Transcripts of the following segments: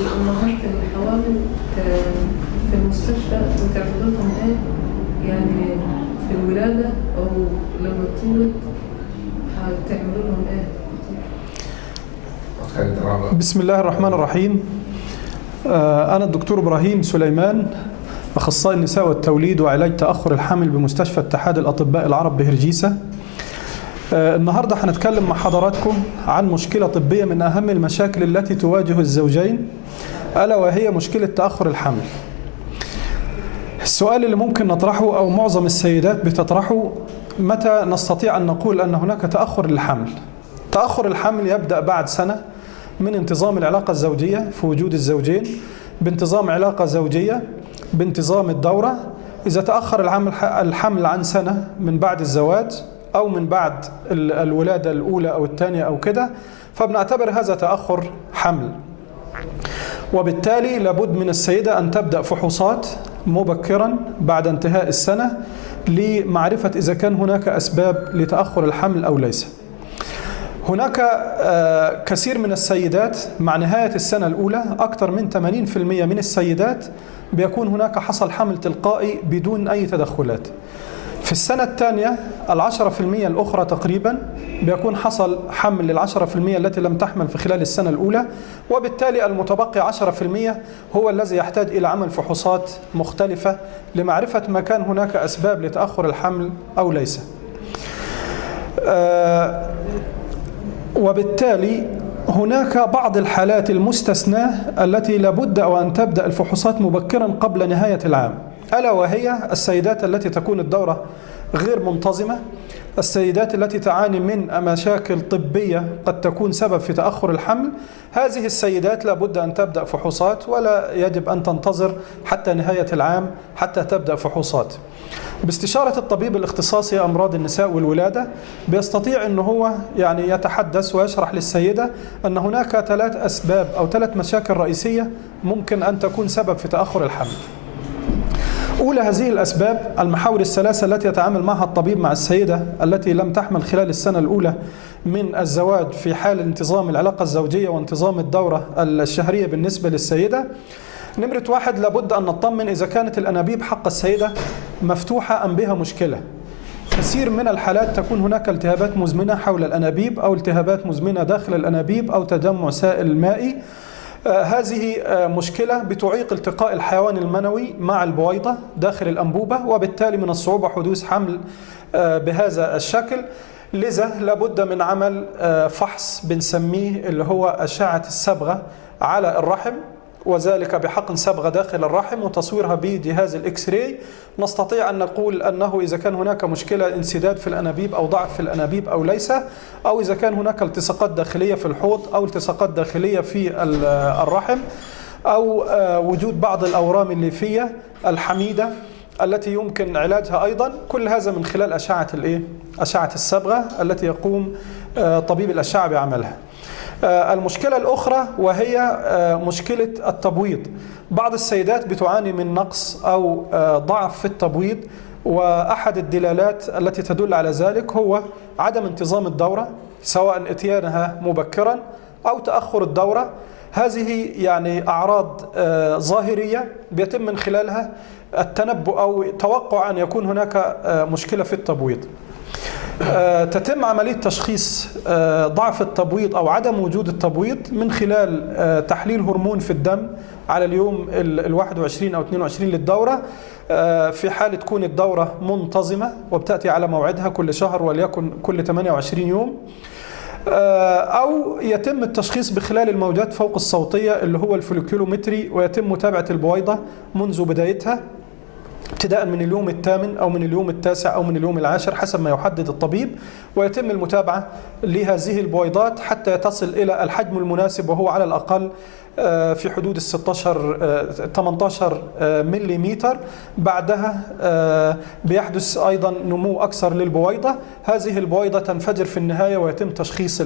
الأمهات الحوامل في المستشفى بتعملوا لهم إيه؟ يعني في الولادة أو لما تولد هتعملوا لهم إيه؟ بسم الله الرحمن الرحيم. أنا الدكتور إبراهيم سليمان، أخصائي النساء والتوليد وعلاج تأخر الحمل بمستشفى اتحاد الأطباء العرب بهرجيسة. النهاردة هنتكلم مع حضراتكم عن مشكلة طبية من أهم المشاكل التي تواجه الزوجين، ألا وهي مشكلة تأخر الحمل. السؤال اللي ممكن نطرحه أو معظم السيدات بتطرحه: متى نستطيع أن نقول أن هناك تأخر للحمل؟ تأخر الحمل يبدأ بعد سنة من انتظام العلاقة الزوجية في وجود الزوجين، بانتظام علاقة زوجية، بانتظام الدورة. إذا تأخر الحمل عن سنة من بعد الزواج أو من بعد الولادة الأولى أو الثانية أو كده، فبنعتبر هذا تأخر حمل. وبالتالي لابد من السيدة أن تبدأ فحوصات مبكرا بعد انتهاء السنة لمعرفة إذا كان هناك أسباب لتأخر الحمل أو ليس. هناك كثير من السيدات مع نهاية السنة الأولى، أكثر من 80% من السيدات بيكون هناك حصل حمل تلقائي بدون أي تدخلات. في السنة الثانية 10% الأخرى تقريبا بيكون حصل حمل لل10% التي لم تحمل في خلال السنة الأولى، وبالتالي المتبقي 10% هو الذي يحتاج إلى عمل فحوصات مختلفة لمعرفة ما كان هناك أسباب لتأخر الحمل أو ليس. وبالتالي هناك بعض الحالات المستثناة التي لابد أن تبدأ الفحوصات مبكرا قبل نهاية العام، ألا وهي السيدات التي تكون الدورة غير منتظمة، السيدات التي تعاني من مشاكل طبية قد تكون سبب في تأخر الحمل. هذه السيدات لابد أن تبدأ فحوصات، ولا يجب أن تنتظر حتى نهاية العام حتى تبدأ فحوصات. باستشارة الطبيب الاختصاصي أمراض النساء والولادة بيستطيع أنه هو يعني يتحدث ويشرح للسيدة أن هناك 3 أسباب أو 3 مشاكل رئيسية ممكن أن تكون سبب في تأخر الحمل. أولى هذه الأسباب المحاور الثلاثة التي يتعامل معها الطبيب مع السيدة التي لم تحمل خلال السنة الأولى من الزواج في حال انتظام العلاقة الزوجية وانتظام الدورة الشهرية بالنسبة للسيدة. نمرة 1، لابد أن نطمن إذا كانت الأنابيب حق السيدة مفتوحة أم بها مشكلة. كثير من الحالات تكون هناك التهابات مزمنة حول الأنابيب أو التهابات مزمنة داخل الأنابيب أو تجمع سائل المائي. هذه مشكلة بتعيق التقاء الحيوان المنوي مع البويضة داخل الأنبوبة، وبالتالي من الصعوبة حدوث حمل بهذا الشكل. لذا لابد من عمل فحص بنسميه اللي هو أشعة الصبغة على الرحم، وذلك بحقن صبغة داخل الرحم وتصويرها بجهاز الإكس راي. نستطيع أن نقول أنه إذا كان هناك مشكلة انسداد في الأنابيب أو ضعف في الأنابيب أو ليس، أو إذا كان هناك التصاقات داخلية في الحوض أو التصاقات داخلية في الرحم، أو وجود بعض الأورام الليفية الحميدة التي يمكن علاجها أيضا. كل هذا من خلال أشعة الصبغة التي يقوم طبيب الأشعة بعملها. المشكلة الأخرى وهي مشكلة التبويض. بعض السيدات بتعاني من نقص أو ضعف في التبويض، وأحد الدلالات التي تدل على ذلك هو عدم انتظام الدورة، سواء إتيانها مبكرا أو تأخر الدورة. هذه يعني أعراض ظاهرية بيتم من خلالها التنبؤ أو توقع أن يكون هناك مشكلة في التبويض. تتم عملية تشخيص ضعف التبويض أو عدم وجود التبويض من خلال تحليل هرمون في الدم على اليوم 21 أو 22 للدورة، في حال تكون الدورة منتظمة وبتأتي على موعدها كل شهر وليكن كل 28 يوم، أو يتم التشخيص بخلال الموجات فوق الصوتية اللي هو الفوليكيولومتري، ويتم متابعة البويضة منذ بدايتها ابتداء من اليوم 8 أو من اليوم 9 أو من اليوم 10 حسب ما يحدد الطبيب، ويتم المتابعة لهذه البويضات حتى تصل إلى الحجم المناسب، وهو على الأقل في حدود 18 مليمتر. بعدها بيحدث أيضا نمو أكثر للبويضة. هذه البويضة تنفجر في النهاية ويتم تشخيص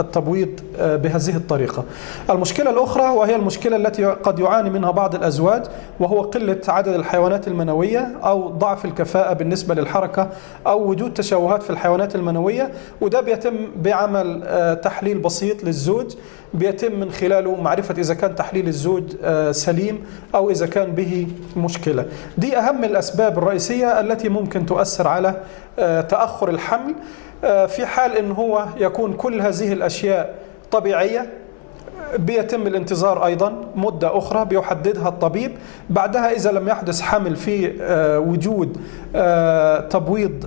التبويض بهذه الطريقة. المشكلة الأخرى وهي المشكلة التي قد يعاني منها بعض الأزواج، وهو قلة عدد الحيوانات المنوية أو ضعف الكفاءة بالنسبة للحركة أو وجود تشوهات في الحيوانات المنوية. وده بيتم بعمل تحليل بسيط للزوج بيتم من خلاله معرفة إذا كان تحليل الزوج سليم أو إذا كان به مشكلة. دي أهم الأسباب الرئيسية التي ممكن تؤثر على تأخر الحمل. في حال إن هو يكون كل هذه الأشياء طبيعية بيتم الانتظار أيضا مدة أخرى بيحددها الطبيب. بعدها إذا لم يحدث حمل في وجود تبويض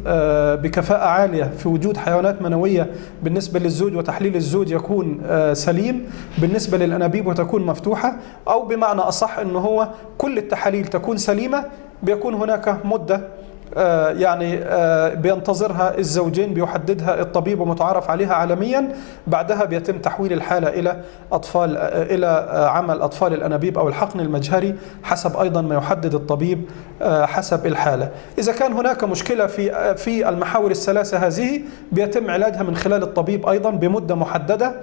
بكفاءة عالية، في وجود حيوانات منوية بالنسبة للزوج وتحليل الزوج يكون سليم بالنسبة للأنابيب وتكون مفتوحة، أو بمعنى أصح أنه هو كل التحاليل تكون سليمة، بيكون هناك مدة يعني بينتظرها الزوجين بيحددها الطبيب ومتعارف عليها عالميا. بعدها بيتم تحويل الحالة إلى عمل أطفال الأنابيب أو الحقن المجهري حسب أيضا ما يحدد الطبيب حسب الحالة. إذا كان هناك مشكلة في المحاور الثلاثة هذه بيتم علاجها من خلال الطبيب أيضا بمدة محددة.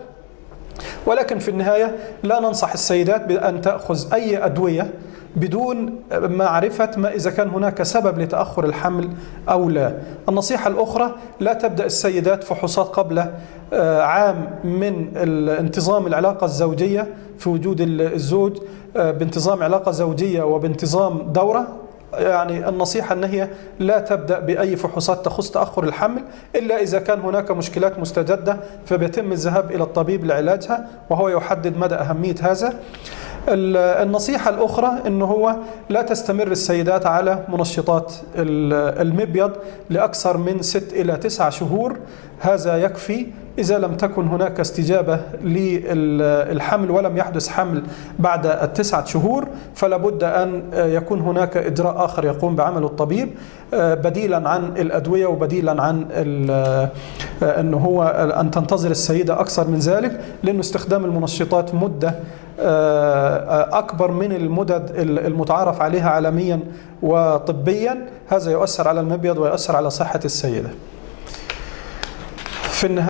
ولكن في النهاية لا ننصح السيدات بأن تأخذ أي أدوية بدون معرفة ما إذا كان هناك سبب لتأخر الحمل أو لا. النصيحة الأخرى: لا تبدأ السيدات فحوصات قبل عام من انتظام العلاقة الزوجية في وجود الزوج بانتظام علاقة زوجية وبانتظام دورة. يعني النصيحة أن هي لا تبدأ بأي فحوصات تخص تأخر الحمل إلا إذا كان هناك مشكلات مستجدة، فبيتم الذهاب إلى الطبيب لعلاجها وهو يحدد مدى أهمية هذا. النصيحة الأخرى أنه هو لا تستمر السيدات على منشطات المبيض لأكثر من 6 إلى 9 شهور، هذا يكفي. إذا لم تكن هناك استجابة للحمل ولم يحدث حمل بعد 9 شهور فلا بد أن يكون هناك إجراء آخر يقوم بعمله الطبيب بديلا عن الأدوية وبديلا عن أنه هو أن تنتظر السيدة أكثر من ذلك، لأنه استخدام المنشطات مدة أكبر من المدد المتعارف عليها عالميا وطبيا، هذا يؤثر على المبيض ويؤثر على صحة السيدة. في النهاية